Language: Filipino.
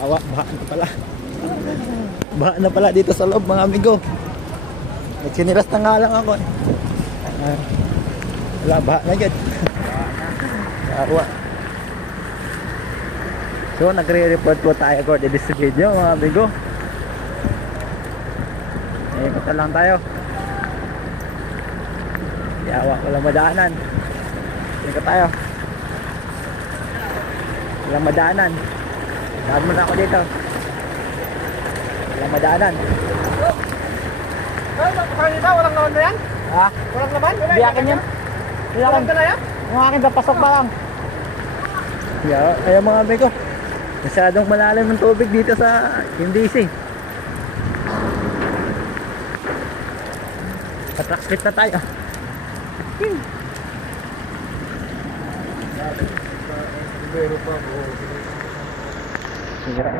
Awa, baha na pala. Baha na pala dito sa loob mga amigo. Nagsiniras na nga lang ako. Wala, baha na dyan. Awa. So, nagre-report po tayo for this video mga amigo. Ikot na lang tayo. Yawa, walang madaanan. Ikot tayo. Walang madaanan. Saan mo na ako dito. Walang madaanan. Walang laman na yan? Ha? Walang laman? Biyakin yan. Walang na yan? Yung akin papasok pa lang. Yeah, ayaw mga amigo. Masyadong malalim ng tubig dito sa Indisi. Patrack na tayo. Sira na.